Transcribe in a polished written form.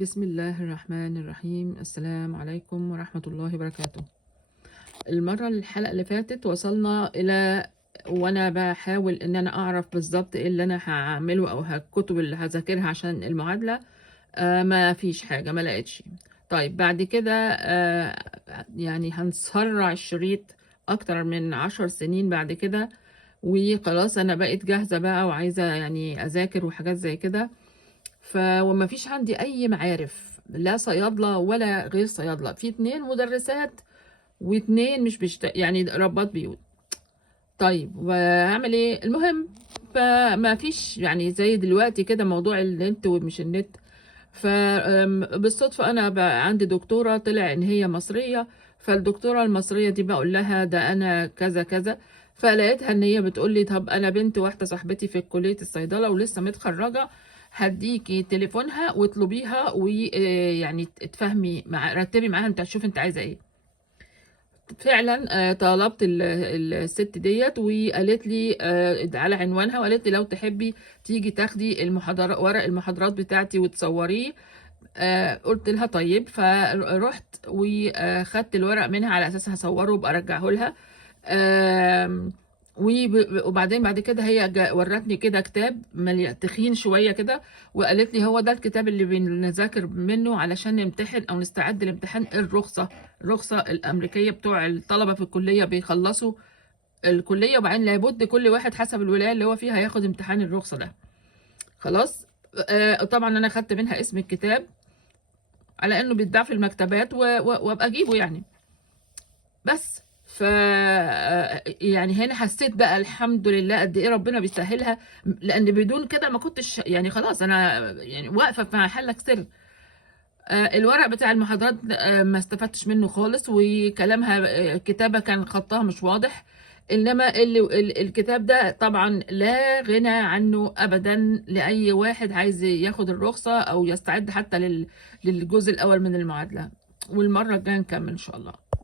بسم الله الرحمن الرحيم. السلام عليكم ورحمة الله وبركاته. الحلقة اللي فاتت وصلنا إلى وأنا بحاول إن أنا أعرف بالظبط إيه اللي أنا هعمله أو الكتب اللي هذاكرها عشان المعادلة. ما فيش حاجة، ما لقيتش. طيب بعد كده يعني هنسرع الشريط أكتر من 10 سنين بعد كده، وخلاص أنا بقيت جاهزة بقى وعايزة يعني أذاكر وحاجات زي كده. وما فيش عندي اي معارف، لا صيادله ولا غير صيادله، في 2 مدرسات و2 مش يعني ربات بيوت. طيب واعمل ايه؟ المهم فما فيش يعني زي دلوقتي كده موضوع النت ومش النت. فبالصدفه انا بقى عندي دكتوره طلع ان هي مصريه، فالدكتوره المصريه دي بقول لها ده انا كذا كذا، فلقيتها ان هي بتقول لي طب انا بنت واحده صاحبتي في كليه الصيدله ولسه متخرجه، هديكي تليفونها واطلبيها ويعني تفهمي رتبي معاها انت تشوف انت عايزه ايه. فعلا طلبت الست ديت وقالت لي على عنوانها، وقالت لي لو تحبي تيجي تاخدي المحاضرات، ورق المحاضرات بتاعتي وتصوريه. قلت لها طيب، فرحت وخدت الورق منها على اساس هصوره وابقى ارجعه لها. آم، وبعدين بعد كده هي ورتني كده كتاب تخين شويه كده، وقالت لي هو ده الكتاب اللي بنذاكر منه علشان نمتحن او نستعد لامتحان الرخصه الامريكيه. بتوع الطلبه في الكليه بيخلصوا الكليه وبعدين لابد كل واحد حسب الولايه اللي هو فيها ياخد امتحان الرخصه ده. خلاص. طبعا انا خدت منها اسم الكتاب على انه بيتباع في المكتبات وابقى اجيبه يعني. بس يعني هنا حسيت بقى الحمد لله قد ايه ربنا بيسهلها، لان بدون كده ما كنتش يعني خلاص انا يعني واقفه في محلك سر. الورق بتاع المحاضرات ما استفدتش منه خالص، وكلامها الكتابه كان خطها مش واضح. انما الكتاب ده طبعا لا غنى عنه ابدا لاي واحد عايز ياخد الرخصه او يستعد حتى للجزء الاول من المعادله. والمره الجايه نكمل ان شاء الله.